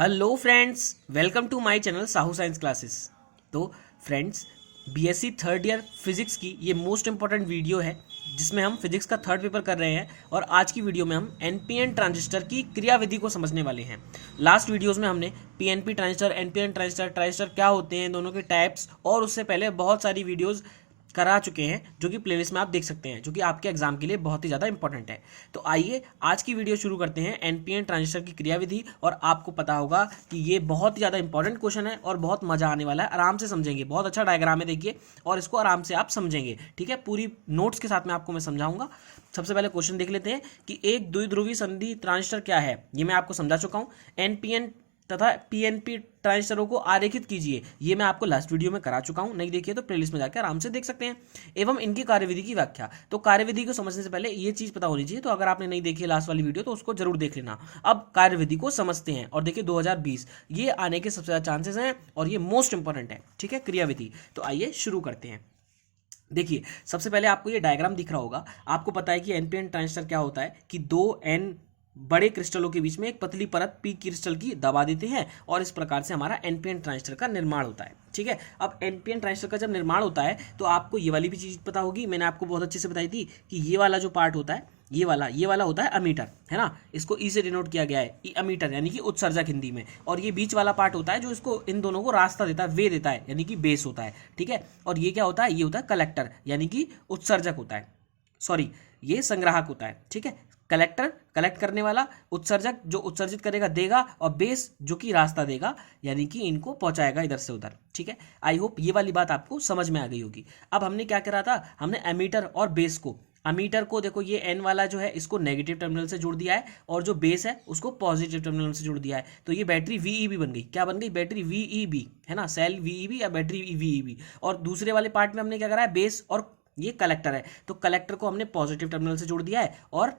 Hello friends, welcome to my channel Sahu science classes. तो friends, BSc third year physics की ये most important video है जिसमें हम फिजिक्स का थर्ड पेपर कर रहे हैं। और आज की वीडियो में हम एनपीएन ट्रांजिस्टर की क्रियाविधि को समझने वाले हैं। लास्ट वीडियोस में हमने PNP transistor, NPN transistor, transistor क्या होते हैं, दोनों के टाइप्स और उससे पहले बहुत सारी वीडियोज़ करा चुके हैं जो कि प्लेलिस्ट में आप देख सकते हैं, जो कि आपके एग्जाम के लिए बहुत ही ज़्यादा इंपॉर्टेंट है। तो आइए आज की वीडियो शुरू करते हैं एनपीएन ट्रांजिस्टर की क्रियाविधि। और आपको पता होगा कि ये बहुत ही ज़्यादा इंपॉर्टेंट क्वेश्चन है और बहुत मज़ा आने वाला है। आराम से समझेंगे, बहुत अच्छा डायग्राम है देखिए, और इसको आराम से आप समझेंगे। ठीक है, पूरी नोट्स के साथ में आपको मैं समझाऊंगा। सबसे पहले क्वेश्चन देख लेते हैं कि एक द्विध्रुवी संधि ट्रांजिस्टर क्या है। ये मैं आपको समझा चुका हूँ। एनपीएन तथा पीएनपी ट्रांजिस्टरों को आरेखित कीजिए, ये मैं आपको लास्ट वीडियो में करा चुका हूं। नहीं देखिए तो प्लेलिस्ट में जाकर आराम से देख सकते हैं। एवं इनकी कार्यविधि की व्याख्या। तो कार्यविधि को समझने से पहले ये चीज पता होनी चाहिए, तो अगर आपने नहीं देखी लास्ट वाली वीडियो तो उसको जरूर देख लेना। अब कार्यविधि को समझते हैं और देखिए 2020 ये आने के सबसे ज्यादा चांसेस हैं और ये मोस्ट इंपॉर्टेंट है। ठीक है, क्रियाविधि। तो आइए शुरू करते हैं। देखिए, सबसे पहले आपको ये डायग्राम दिख रहा होगा। आपको पता है कि एनपीएन ट्रांजिस्टर क्या होता है कि दो एन बड़े क्रिस्टलों के बीच में एक पतली परत पी क्रिस्टल की दबा देते हैं और इस प्रकार से हमारा एनपीएन ट्रांजिस्टर का निर्माण होता है। ठीक है, अब एनपीएन ट्रांजिस्टर का जब निर्माण होता है तो आपको ये वाली भी चीज़ पता होगी, मैंने आपको बहुत अच्छे से बताई थी कि ये वाला जो पार्ट होता है, ये वाला होता है अमीटर, है ना। इसको ई से डिनोट किया गया है, ई अमीटर यानी कि उत्सर्जक हिंदी में। और ये बीच वाला पार्ट होता है जो इसको इन दोनों को रास्ता देता है, वे देता है, यानी कि बेस होता है। ठीक है, और ये क्या होता है, ये होता है कलेक्टर यानी कि उत्सर्जक होता है। सॉरी, ये संग्राहक होता है। ठीक है, कलेक्टर कलेक्ट करने वाला, उत्सर्जक जो उत्सर्जित करेगा देगा, और बेस जो कि रास्ता देगा यानी कि इनको पहुंचाएगा इधर से उधर। ठीक है, आई होप ये वाली बात आपको समझ में आ गई होगी। अब हमने क्या करा था, हमने एमीटर और बेस को, अमीटर को देखो ये एन वाला जो है इसको नेगेटिव टर्मिनल से जोड़ दिया है और जो बेस है उसको पॉजिटिव टर्मिनल से जोड़ दिया है। तो ये बैटरी वीईबी बन गई। क्या बन गई? बैटरी वीईबी, है ना, सेल वीईबी या बैटरी वीईबी। और दूसरे वाले पार्ट में हमने क्या करा है, बेस और ये कलेक्टर है, तो कलेक्टर को हमने पॉजिटिव टर्मिनल से जोड़ दिया है और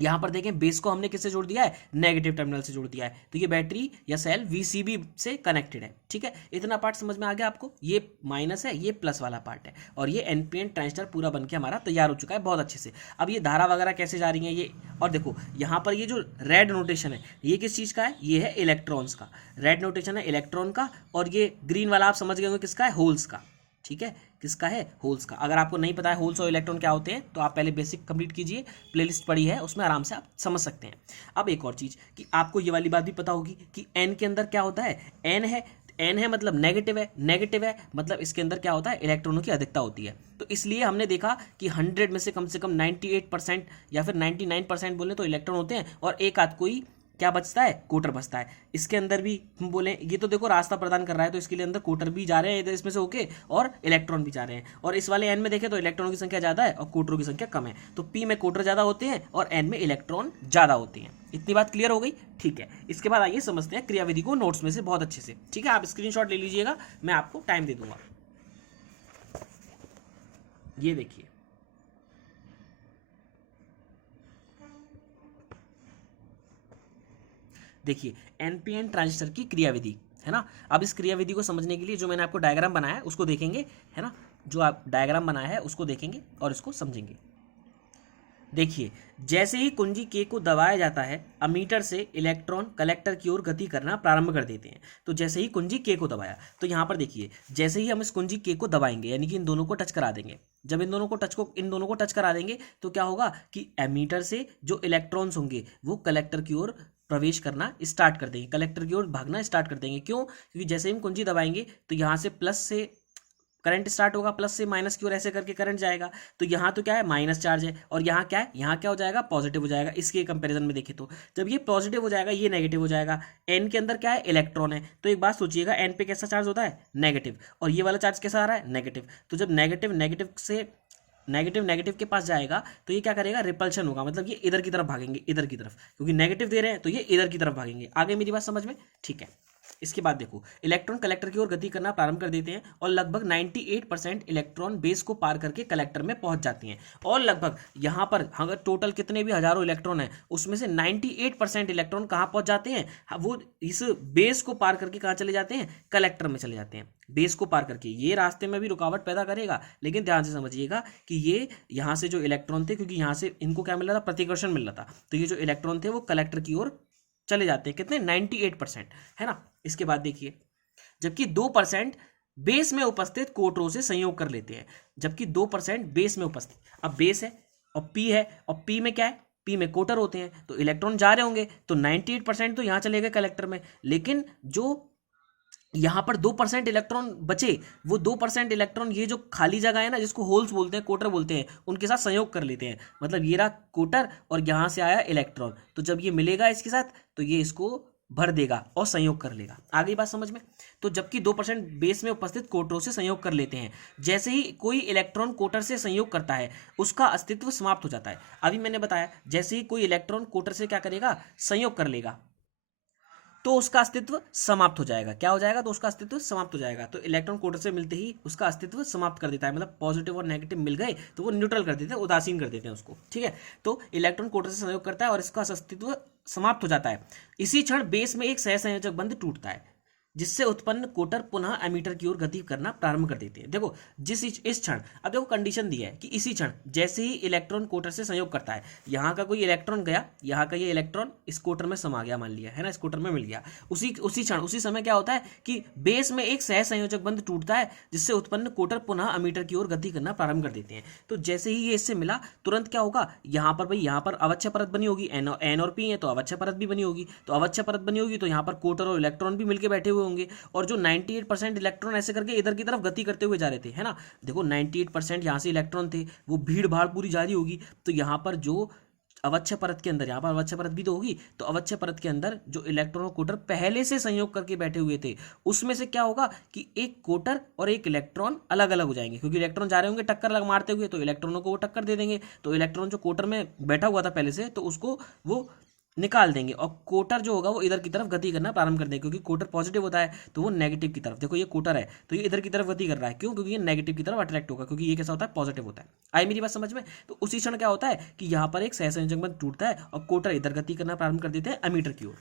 यहां पर देखें बेस को हमने किससे जोड़ दिया है, नेगेटिव टर्मिनल से जोड़ दिया है। तो ये बैटरी या सेल वीसीबी से कनेक्टेड है। ठीक है, इतना पार्ट समझ में आ गया आपको। ये माइनस है, ये प्लस वाला पार्ट है, और ये एनपीएन ट्रांजिस्टर पूरा बनके हमारा तैयार हो चुका है बहुत अच्छे से। अब ये धारा वगैरह कैसे जा रही है ये, और देखो यहाँ पर ये जो रेड नोटेशन है ये किस चीज़ का है, ये है इलेक्ट्रॉन्स का। रेड नोटेशन है इलेक्ट्रॉन का, और ये ग्रीन वाला आप समझ गए होंगे किसका है, होल्स का। ठीक है, किसका है, होल्स का। अगर आपको नहीं पता है होल्स और इलेक्ट्रॉन क्या होते हैं तो आप पहले बेसिक कंप्लीट कीजिए, प्लेलिस्ट पड़ी है उसमें आराम से आप समझ सकते हैं। अब एक और चीज़ कि आपको ये वाली बात भी पता होगी कि एन के अंदर क्या होता है, एन है, एन है मतलब नेगेटिव है, नेगेटिव है मतलब इसके अंदर क्या होता है, इलेक्ट्रॉनों की अधिकता होती है। तो इसलिए हमने देखा कि 100 में से कम 98% या फिर 99% बोले तो इलेक्ट्रॉन होते हैं, और एक आध कोई क्या बचता है, कोटर बचता है। इसके अंदर भी हम बोले, ये तो देखो रास्ता प्रदान कर रहा है तो इसके लिए अंदर कोटर भी जा रहे हैं इधर इसमें से होके, और इलेक्ट्रॉन भी जा रहे हैं। और इस वाले एन में देखें तो इलेक्ट्रॉनों की संख्या ज़्यादा है और कोटरों की संख्या कम है। तो पी में कोटर ज़्यादा होते हैं और एन में इलेक्ट्रॉन ज़्यादा होते हैं। इतनी बात क्लियर हो गई? ठीक है, इसके बाद आइए समझते हैं क्रियाविधि को नोट्स में से बहुत अच्छे से। ठीक है, आप स्क्रीनशॉट ले लीजिएगा, मैं आपको टाइम दे दूंगा। ये देखिए, देखिए एनपीएन ट्रांजिस्टर की क्रियाविधि, है ना। अब इस क्रियाविधि को समझने के लिए जो मैंने आपको डायग्राम बनाया है उसको देखेंगे, है ना। जो आप डायग्राम बनाया है उसको देखेंगे और इसको समझेंगे। देखिए, जैसे ही कुंजी के को दबाया जाता है, अमीटर से इलेक्ट्रॉन कलेक्टर की ओर गति करना प्रारंभ कर देते हैं। तो जैसे ही कुंजी के को दबाया, तो यहाँ पर देखिए जैसे ही हम इस कुंजी के को दबाएंगे यानी कि इन दोनों को टच करा देंगे, जब इन दोनों को टच करा देंगे तो क्या होगा कि एमीटर से जो इलेक्ट्रॉन्स होंगे वो कलेक्टर की ओर प्रवेश करना स्टार्ट कर देंगे, कलेक्टर की ओर भागना स्टार्ट कर देंगे। क्यों? क्योंकि जैसे ही हम कुंजी दबाएंगे तो यहाँ से प्लस से करंट स्टार्ट होगा, प्लस से माइनस की ओर ऐसे करके करंट जाएगा। तो यहाँ तो क्या है, माइनस चार्ज है, और यहाँ क्या है, यहाँ क्या हो जाएगा, पॉजिटिव हो जाएगा। इसके कंपैरिजन में देखें तो जब ये पॉजिटिव हो जाएगा ये नेगेटिव हो जाएगा। एन के अंदर क्या है, इलेक्ट्रॉन है। तो एक बात सोचिएगा, एन पे कैसा चार्ज होता है, नेगेटिव, और ये वाला चार्ज कैसा आ रहा है, नेगेटिव। तो जब नेगेटिव नेगेटिव से नेगेटिव नेगेटिव के पास जाएगा तो ये क्या करेगा, रिपल्शन होगा, मतलब ये इधर की तरफ भागेंगे, इधर की तरफ, क्योंकि नेगेटिव दे रहे हैं तो ये इधर की तरफ भागेंगे। आगे मेरी बात समझ में? ठीक है, इसके बाद देखो इलेक्ट्रॉन कलेक्टर की ओर गति करना प्रारंभ कर देते हैं और लगभग 98% इलेक्ट्रॉन बेस को पार करके कलेक्टर में पहुंच जाती हैं। और लगभग यहाँ पर अगर टोटल कितने भी हजारों इलेक्ट्रॉन हैं उसमें से 98% इलेक्ट्रॉन कहाँ पहुंच जाते हैं, वो इस बेस को पार करके कहाँ चले जाते हैं, कलेक्टर में चले जाते हैं। बेस को पार करके ये रास्ते में भी रुकावट पैदा करेगा, लेकिन ध्यान से समझिएगा कि ये यहाँ से जो इलेक्ट्रॉन थे, क्योंकि यहाँ से इनको क्या मिल रहा था, प्रतिकर्षण मिल रहा था, तो ये जो इलेक्ट्रॉन थे वो कलेक्टर की ओर चले जाते हैं, कितने 98%, है ना। इसके बाद देखिए, जबकि 2% बेस में उपस्थित कोटरों से संयोग कर लेते हैं, जबकि 2% बेस में उपस्थित, अब बेस है और पी है, और पी में क्या है, पी में कोटर होते हैं, तो इलेक्ट्रॉन जा रहे होंगे, तो 98% तो यहाँ चले गए कलेक्टर में, लेकिन जो यहाँ पर 2% इलेक्ट्रॉन बचे, वो 2% इलेक्ट्रॉन ये जो खाली जगह है ना, जिसको होल्स बोलते हैं, कोटर बोलते हैं, उनके साथ संयोग कर लेते हैं। मतलब ये रहा कोटर और यहाँ से आया इलेक्ट्रॉन, तो जब ये मिलेगा इसके साथ तो ये इसको भर देगा और संयोग कर लेगा। आ गई बात समझ में। तो जबकि 2% बेस में उपस्थित कोटरों से संयोग कर लेते हैं, जैसे ही कोई इलेक्ट्रॉन कोटर से संयोग करता है उसका अस्तित्व समाप्त हो जाता है। अभी मैंने बताया, जैसे ही कोई इलेक्ट्रॉन कोटर से क्या करेगा, संयोग कर लेगा, तो उसका अस्तित्व समाप्त हो जाएगा। क्या हो जाएगा, तो उसका अस्तित्व समाप्त हो जाएगा। तो इलेक्ट्रॉन कोटर से मिलते ही उसका अस्तित्व समाप्त कर देता है, मतलब पॉजिटिव और नेगेटिव मिल गए तो वो न्यूट्रल कर देते हैं, उदासीन कर देते हैं उसको, ठीक है। तो इलेक्ट्रॉन कोटर से संयोग करता है और इसका अस्तित्व समाप्त हो जाता है। इसी क्षण बेस में एक सहसंयोजक बंध टूटता है, जिससे उत्पन्न कोटर पुनः एमीटर की ओर गति करना प्रारंभ कर देते हैं। देखो, इस क्षण, अब देखो कंडीशन दिया है कि इसी क्षण जैसे ही इलेक्ट्रॉन कोटर से संयोग करता है, यहाँ का कोई इलेक्ट्रॉन गया, यहाँ का ये इलेक्ट्रॉन इस कोटर में समा गया, मान लिया है ना, इस कोटर में मिल गया, उसी क्षण उसी समय क्या होता है कि बेस में एक सहसंयोजक बंध टूटता है, जिससे उत्पन्न कोटर पुनः एमीटर की ओर गति करना प्रारंभ कर देते हैं। तो जैसे ही ये इससे मिला, तुरंत क्या होगा, यहाँ पर भाई, यहाँ पर अवच्छय परत बनी होगी, एन और पी है तो अवच्छय परत भी बनी होगी, तो अवच्छय परत बनी होगी तो यहाँ पर कोटर और इलेक्ट्रॉन भी मिलकर बैठे हुए होंगे, और जो 98% इलेक्ट्रॉन ऐसे करके इधर की तरफ गति करते हुए जा रहे थे, है ना। देखो 98% यहाँ से इलेक्ट्रॉन थे, वो भीड़ भाड़ पूरी जारी होगी, तो यहाँ पर जो अवच्छय परत के अंदर, यहाँ पर अवच्छय परत भी तो होगी, तो अवच्छय परत के अंदर जो इलेक्ट्रॉन और कोटर पहले से संयोग करके बैठे हुए थे, उसमें से क्या होगा कि एक कोटर और एक इलेक्ट्रॉन अलग अलग हो जाएंगे, क्योंकि इलेक्ट्रॉन जा रहे होंगे टक्कर लग मारते हुए, तो इलेक्ट्रॉनों को वो टक्कर दे देंगे, तो इलेक्ट्रॉन जो कोटर में बैठा हुआ था पहले से, तो उसको वो निकाल देंगे, और कोटर जो होगा वो इधर की तरफ गति करना प्रारंभ कर देंगे, क्योंकि कोटर पॉजिटिव होता है तो वो नेगेटिव की तरफ, देखो ये कोटर है तो ये इधर की तरफ गति कर रहा है, क्यों, क्योंकि ये नेगेटिव की तरफ अट्रैक्ट होगा, क्योंकि ये कैसा होता है, पॉजिटिव होता है। आई मेरी बात समझ में। तो उसी क्षण क्या होता है कि यहाँ पर एक सहसंयोजक बंध टूटता है और कोटर इधर गति करना प्रारंभ कर देते हैं एमीटर की ओर।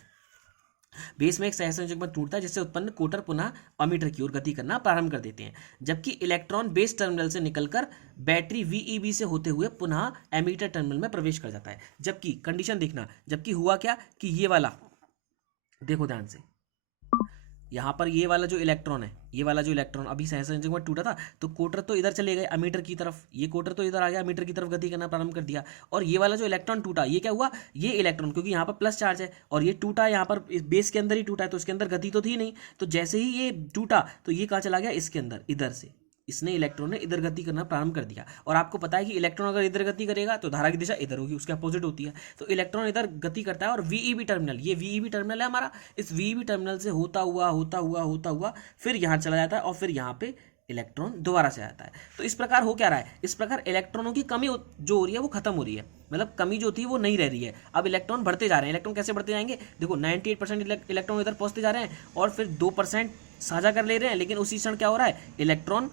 बेस में एक सहसंयोजक बंध टूटता है, जिससे उत्पन्न कोटर पुनः एमीटर की ओर गति करना प्रारंभ कर देते हैं, जबकि इलेक्ट्रॉन बेस टर्मिनल से निकलकर बैटरी VEB से होते हुए पुनः एमीटर टर्मिनल में प्रवेश कर जाता है। जबकि कंडीशन देखना, जबकि हुआ क्या कि ये वाला, देखो ध्यान से, यहाँ पर ये वाला जो इलेक्ट्रॉन है, ये वाला जो इलेक्ट्रॉन अभी सहसंयोजक में टूटा था, तो कोटर तो इधर चले गए एमीटर की तरफ, ये कोटर तो इधर आ गया एमीटर की तरफ गति करना प्रारंभ कर दिया, और ये वाला जो इलेक्ट्रॉन टूटा, ये क्या हुआ, ये इलेक्ट्रॉन, क्योंकि यहाँ पर प्लस चार्ज है और ये टूटा यहाँ पर इस बेस के अंदर ही टूटा है, तो इसके अंदर गति तो थी नहीं, तो जैसे ही ये टूटा तो ये कहाँ चला गया, इसके अंदर, इधर से इसने इलेक्ट्रॉन ने इधर गति करना प्रारंभ कर दिया। और आपको पता है कि इलेक्ट्रॉन अगर इधर गति करेगा तो धारा की दिशा इधर होगी, उसके अपोजिट होती है, तो इलेक्ट्रॉन इधर गति करता है, और VEB टर्मिनल, ये VEB टर्मिनल है हमारा, इस VEB टर्मिनल से होता हुआ फिर यहाँ चला जाता है, और फिर यहाँ पे इलेक्ट्रॉन दोबारा से आता है। तो इस प्रकार हो क्या रहा है, इस प्रकार इलेक्ट्रॉनों की कमी जो हो रही है वो खत्म हो रही है, मतलब कमी जो थी वो नहीं रह रही है, अब इलेक्ट्रॉन बढ़ते जा रहे हैं। इलेक्ट्रॉन कैसे बढ़ते जाएंगे, देखो 98% इलेक्ट्रॉन इधर पहुंचते जा रहे हैं, और फिर 2% साझा कर ले रहे हैं, लेकिन उसी क्षण क्या हो रहा है, इलेक्ट्रॉन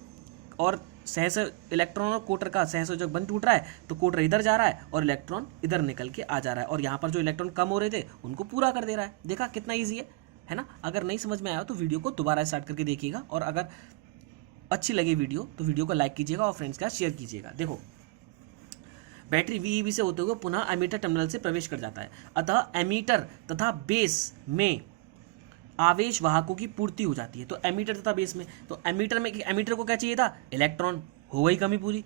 और इलेक्ट्रॉन और कोटर का सहसंयोजक बंध टूट रहा है, तो कोटर इधर जा रहा है और इलेक्ट्रॉन इधर निकल के आ जा रहा है, और यहाँ पर जो इलेक्ट्रॉन कम हो रहे थे उनको पूरा कर दे रहा है। देखा कितना ईजी है ना। अगर नहीं समझ में आया तो वीडियो को दोबारा स्टार्ट करके देखिएगा, और अगर अच्छी लगे वीडियो तो वीडियो को लाइक कीजिएगा और फ्रेंड्स के साथ शेयर कीजिएगा। देखो, बैटरी VEB से होते हुए पुनः एमीटर टर्मिनल से प्रवेश कर जाता है, अतः एमीटर तथा बेस में आवेश वाहकों की पूर्ति हो जाती है। तो एमीटर तथा बेस में, तो एमीटर को क्या चाहिए था, इलेक्ट्रॉन, हो गई कमी पूरी,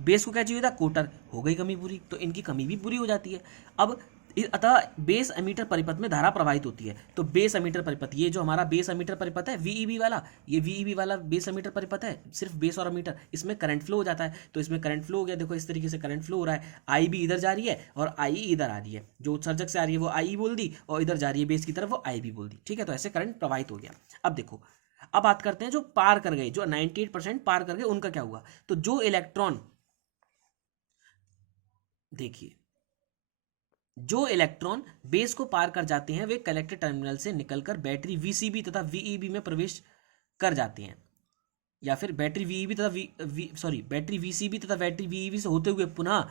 बेस को क्या चाहिए था, कोटर, हो गई कमी पूरी, तो इनकी कमी भी पूरी हो जाती है। अब अतः बेस एमीटर परिपथ में धारा प्रवाहित होती है, तो बेस एमीटर परिपथ, ये जो हमारा बेस एमीटर परिपथ है VEB वाला, ये VEB वाला बेस एमीटर परिपथ है, सिर्फ बेस और एमीटर, इसमें करंट फ्लो हो जाता है, तो इसमें करंट फ्लो हो गया, देखो इस तरीके से करंट फ्लो हो रहा है, I भी इधर जा रही है और I इधर आ रही है, जो उत्सर्जक से आ रही है वो I बोल दी, और इधर जा रही है बेस की तरफ वो I भी बोल दी, ठीक है। तो ऐसे करंट प्रवाहित हो गया। अब देखो, अब बात करते हैं जो पार कर गए, जो 98% पार कर गए, उनका क्या हुआ। तो जो इलेक्ट्रॉन, देखिए, जो इलेक्ट्रॉन बेस को पार कर जाते हैं वे कलेक्टर टर्मिनल से निकलकर बैटरी VCB तथा VEB में प्रवेश कर जाते हैं, या फिर बैटरी VEB तथा बैटरी VCB तथा बैटरी VEB से होते हुए पुनः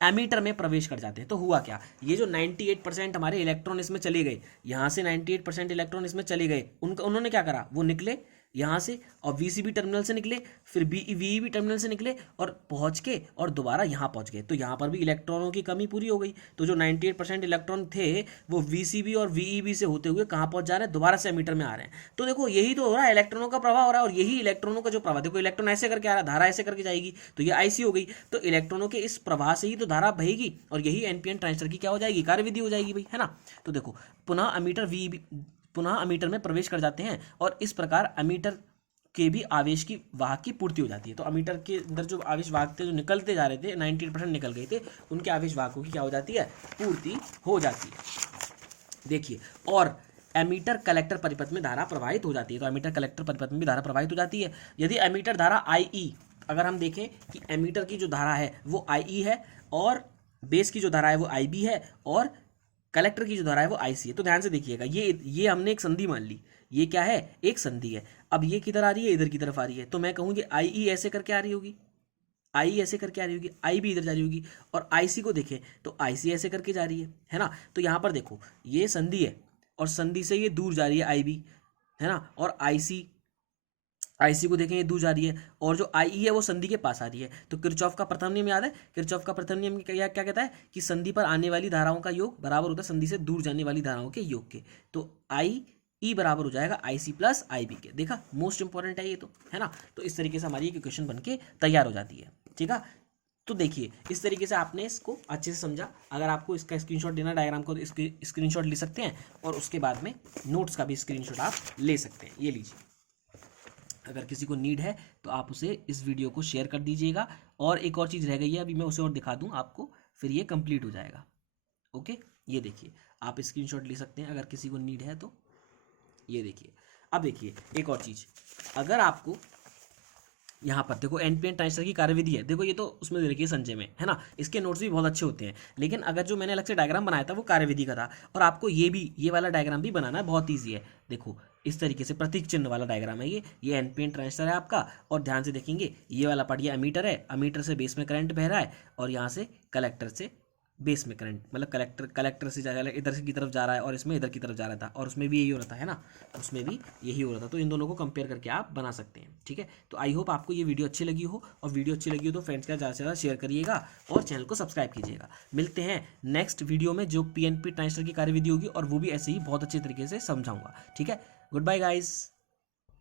एमीटर में प्रवेश कर जाते हैं। तो हुआ क्या, ये जो 98% हमारे इलेक्ट्रॉन इसमें चले गए, यहाँ से 98% इलेक्ट्रॉन इसमें चले गए, उन्होंने क्या करा, वो निकले यहाँ से और वीसीबी टर्मिनल से निकले, फिर वीईबी टर्मिनल से निकले और पहुँच के और दोबारा यहाँ पहुँच गए, तो यहाँ पर भी इलेक्ट्रॉनों की कमी पूरी हो गई। तो जो 98% इलेक्ट्रॉन थे वो वीसीबी और वीईबी से होते हुए कहाँ पहुँच जा रहे हैं, दोबारा से एमीटर में आ रहे हैं। तो देखो यही तो हो रहा है, इलेक्ट्रॉनों का प्रवाह हो रहा है, और यही इलेक्ट्रॉनों का जो प्रवाह, देखो इलेक्ट्रॉन ऐसे करके आ रहा है, धारा ऐसे करके जाएगी, तो ये आईसी हो गई। तो इलेक्ट्रॉनों के इस प्रवाह से ही तो धारा बहेगी, और यही एनपीएन ट्रांजिस्टर की क्या हो जाएगी, कार्यविधि हो जाएगी भाई, है ना। तो देखो पुनः अमीटर में प्रवेश कर जाते हैं, और इस प्रकार अमीटर के भी आवेश की वाहक की पूर्ति हो जाती है। तो अमीटर के अंदर जो आवेश वाहक थे, जो निकलते जा रहे थे, 98% निकल गए थे, उनके आवेश वाहकों की क्या हो जाती है, पूर्ति हो जाती है। देखिए, और एमीटर कलेक्टर परिपथ में धारा प्रवाहित हो जाती है। तो एमीटर कलेक्टर परिपथ में भी धारा प्रवाहित हो जाती है। यदि एमीटर धारा आई, अगर हम देखें कि एमीटर की जो धारा है वो आई है, और बेस की जो धारा है वो आई है, और कलेक्टर की जो धारा है वो आईसी है। तो ध्यान से देखिएगा, ये हमने एक संधि मान ली, ये क्या है, एक संधि है। अब ये किधर आ रही है, इधर की तरफ आ रही है, तो मैं कहूँ ये आई ऐसे करके आ रही होगी, आई ऐसे करके आ रही होगी, आई भी इधर जा रही होगी, और आईसी को देखें तो आईसी ऐसे करके जा रही है ना। तो यहाँ पर देखो ये संधि है, और संधि से ये दूर जा रही है आई भी, है ना, और आईसी को देखें ये दूर जा रही है, और जो आई है वो संधि के पास आ रही है। तो किरचॉफ का प्रथम नियम याद है, किरचॉफ का प्रथम नियम क्या कहता है कि संधि पर आने वाली धाराओं का योग बराबर होता है संधि से दूर जाने वाली धाराओं के योग के। तो आई ई बराबर हो जाएगा आईसी प्लस आईबी के। देखा, मोस्ट इंपॉर्टेंट है ये तो, है ना। तो इस तरीके से हमारी एक इक्वेशन बन के तैयार हो जाती है, ठीक है। तो देखिए इस तरीके से आपने इसको अच्छे से समझा। अगर आपको इसका स्क्रीनशॉट लेना, डायग्राम को, इसके स्क्रीनशॉट ले सकते हैं, और उसके बाद में नोट्स का भी स्क्रीनशॉट आप ले सकते हैं। ये लीजिए, अगर किसी को नीड है तो आप उसे इस वीडियो को शेयर कर दीजिएगा। और एक और चीज़ रह गई है, अभी मैं उसे और दिखा दूँ आपको, फिर ये कंप्लीट हो जाएगा। ओके, ये देखिए, आप स्क्रीनशॉट ले सकते हैं अगर किसी को नीड है तो। ये देखिए, अब देखिए एक और चीज़, अगर आपको यहाँ पर देखो एनपीएन ट्रांजिस्टर की कार्यविधि है, देखो ये तो उसमें दे रखी है संजय में, है ना। इसके नोट्स भी बहुत अच्छे होते हैं, लेकिन अगर जो मैंने अलग से डायग्राम बनाया था वो कार्यविधि का था, और आपको ये वाला डायग्राम भी बनाना है, बहुत ईजी है। देखो इस तरीके से प्रतीक चिन्ह वाला डायग्राम है ये एनपीएन ट्रांजिस्टर है आपका, और ध्यान से देखेंगे ये वाला पार्ट ये अमीटर है, अमीटर से बेस में करंट बह रहा है, और यहाँ से कलेक्टर से बेस में करंट, मतलब कलेक्टर से इधर की तरफ जा रहा है, और इसमें इधर की तरफ जा रहा था, और उसमें भी यही हो रहा था, है ना, उसमें भी यही हो रहा था। तो इन दोनों को कंपेयर करके आप बना सकते हैं, ठीक है। तो आई होप आपको ये वीडियो अच्छी लगी हो, और वीडियो अच्छी लगी हो तो फ्रेंड्स का ज़्यादा से ज़्यादा शेयर करिएगा, और चैनल को सब्सक्राइब कीजिएगा। मिलते हैं नेक्स्ट वीडियो में, जो पीएनपी ट्रांजिस्टर की कार्यविधि होगी, और वो भी ऐसे ही बहुत अच्छे तरीके से समझाऊंगा, ठीक है। Good bye guys.